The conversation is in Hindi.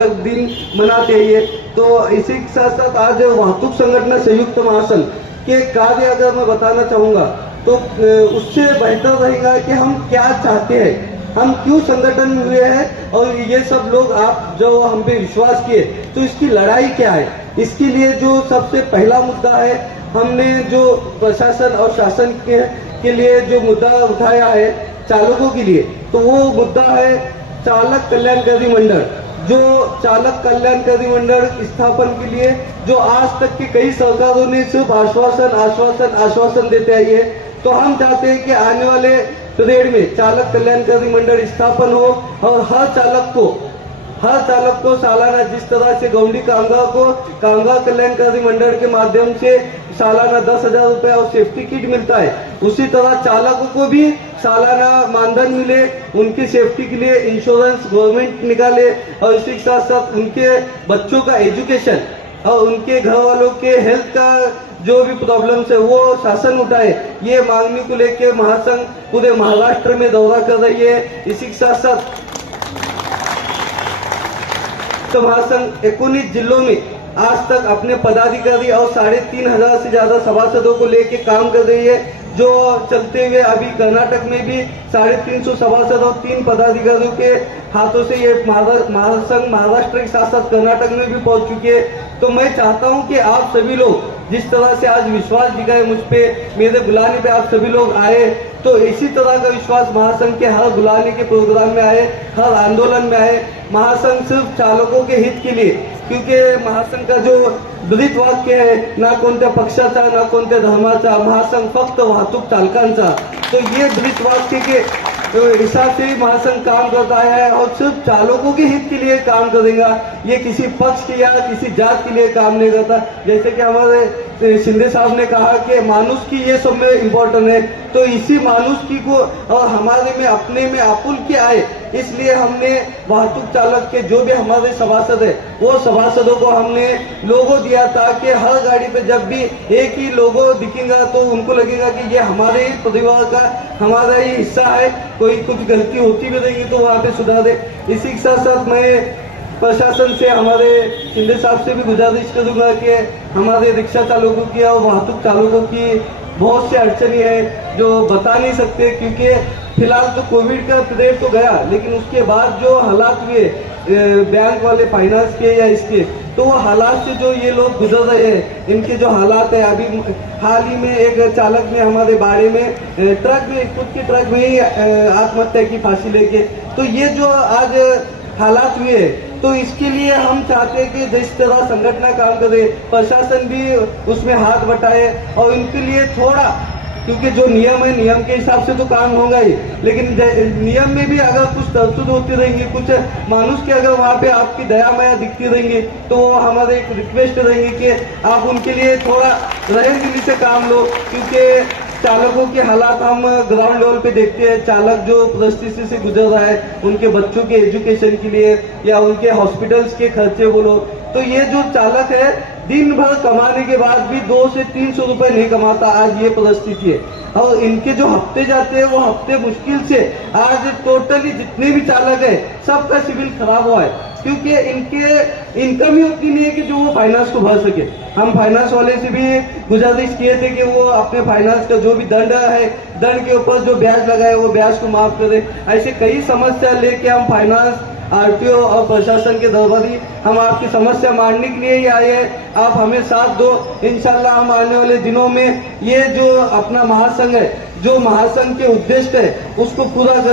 दिन मनाते हैं ये। तो इसी के साथ साथ आज वाहतूक संगठन संयुक्त महासंघ के कार्य अगर मैं बताना चाहूंगा तो उससे बेहतर रहेगा कि हम क्या चाहते हैं, हम क्यों संगठन हुए हैं और ये सब लोग आप जो हम पे विश्वास किए, तो इसकी लड़ाई क्या है। इसके लिए जो सबसे पहला मुद्दा है, हमने जो प्रशासन और शासन के लिए जो मुद्दा उठाया है चालकों के लिए, तो वो मुद्दा है चालक कल्याणकारी मंडल। जो चालक कल्याणकारी मंडल स्थापन के लिए जो आज तक की कई सरकारों ने सिर्फ आश्वासन देते आई है, तो हम चाहते हैं कि आने वाले पीरियड में चालक कल्याणकारी मंडल स्थापन हो और हर चालक को सालाना जिस तरह से गौंडी कामगार कल्याणकारी मंडल के माध्यम से सालाना 10,000 रुपए और सेफ्टी किट मिलता है, उसी तरह चालकों को भी सालाना मानधन मिले, उनकी सेफ्टी के लिए इंश्योरेंस गवर्नमेंट निकाले और इसी के साथ साथ उनके बच्चों का एजुकेशन और उनके घर वालों के हेल्थ का जो भी प्रॉब्लम्स है वो शासन उठाए। ये मांगनी को लेकर महासंघ पूरे महाराष्ट्र में दौरा कर रही है। इसी के साथ साथ तो महासंघ 19 जिलों में आज तक अपने पदाधिकारी और 3,500 से ज्यादा सभासदों को लेके काम कर रही है। जो चलते हुए अभी कर्नाटक में भी 350 सभासद और 3 पदाधिकारियों के हाथों से ये महासंघ महाराष्ट्र के साथ साथ कर्नाटक में भी पहुंच चुकी है। तो मैं चाहता हूं कि आप सभी लोग जिस तरह से आज विश्वास दिखाए मुझ पे, मेरे बुलाने पे आप सभी लोग आए, तो इसी तरह का विश्वास महासंघ के हर बुलाने के प्रोग्राम में आए, हर आंदोलन में आए। महासंघ सिर्फ चालकों के हित के लिए, क्योंकि महासंघ का जो ब्रीद वाक्य है, ना कोणत्या पक्षाचा ना कोणत्या धर्माचा, महासंघ फक्त वाहतूक चालकांचा, तो ये ब्रीद वाक्य के हिसाब से ही महासंघ काम करता है और सिर्फ चालकों के हित के लिए काम करेगा। ये किसी पक्ष के या किसी जात के लिए काम नहीं करता। जैसे कि हमारे शिंदे साहब ने कहा कि मानुष की ये सब में इम्पोर्टेंट है, तो इसी मानुष की को और हमारे में अपने में आपुलकी आए, इसलिए हमने वाहतूक चालक के जो भी हमारे सभासद है वो सभासदों को हमने लोगो दिया था कि हर गाड़ी पे जब भी एक ही लोगो दिखेगा तो उनको लगेगा कि ये हमारे ही परिवार का हमारा ही हिस्सा है, कोई कुछ गलती होती भी रहेगी तो वहाँ पे सुधार दे। इसी के साथ साथ मैं प्रशासन से हमारे शिंदे साहब से भी गुजारिश करूंगा कि हमारे रिक्शा चालकों की और वाहतूक चालकों की बहुत सी अड़चनी है जो बता नहीं सकते, क्योंकि फिलहाल तो कोविड का पीरियड तो गया, लेकिन उसके बाद जो हालात हुए बैंक वाले फाइनेंस के या इसके, तो वो हालात से जो ये लोग गुजर रहे हैं, इनके जो हालात है, अभी हाल ही में एक चालक ने हमारे बारे में खुद के ट्रक में ही आत्महत्या की फांसी लेके, तो ये जो आज हालात हुए, तो इसके लिए हम चाहते हैं कि जिस तरह संगठन काम करे, प्रशासन भी उसमें हाथ बटाए और इनके लिए थोड़ा, क्योंकि जो नियम है नियम के हिसाब से तो काम होगा ही, लेकिन नियम में भी अगर कुछ तरतूद होती रहेंगी, कुछ मानुष की अगर वहाँ पे आपकी दया माया दिखती रहेंगी, तो हमारे एक रिक्वेस्ट रहेंगे कि आप उनके लिए थोड़ा रहम दिली से काम लो, क्योंकि चालकों के हालात हम ग्राउंड लेवल पे देखते हैं। चालक जो परिस्थिति से गुजर रहा है, उनके बच्चों के एजुकेशन के लिए या उनके हॉस्पिटल्स के खर्चे बोलो, तो ये जो चालक है दिन भर कमाने के बाद भी 200 से 300 रुपए नहीं कमाता, आज ये परिस्थिति है। और इनके जो हफ्ते जाते हैं वो हफ्ते मुश्किल से, आज टोटली जितने भी चालक है सबका सिविल खराब हुआ है, क्योंकि इनके इनकम ही उतनी नहीं है कि जो वो फाइनेंस को भर सके। हम फाइनेंस वाले से भी गुजारिश किए थे कि वो अपने फाइनेंस का जो भी दंड है, दंड के ऊपर जो ब्याज लगा है वो ब्याज को माफ करे। ऐसे कई समस्या लेके हम फाइनेंस, आरटीओ और प्रशासन के दरबारी हम आपकी समस्या मानने के लिए ही आए हैं। आप हमें साथ दो, इंशाल्लाह हम आने वाले दिनों में ये जो अपना महासंघ है, जो महासंघ के उद्देश्य है उसको पूरा कर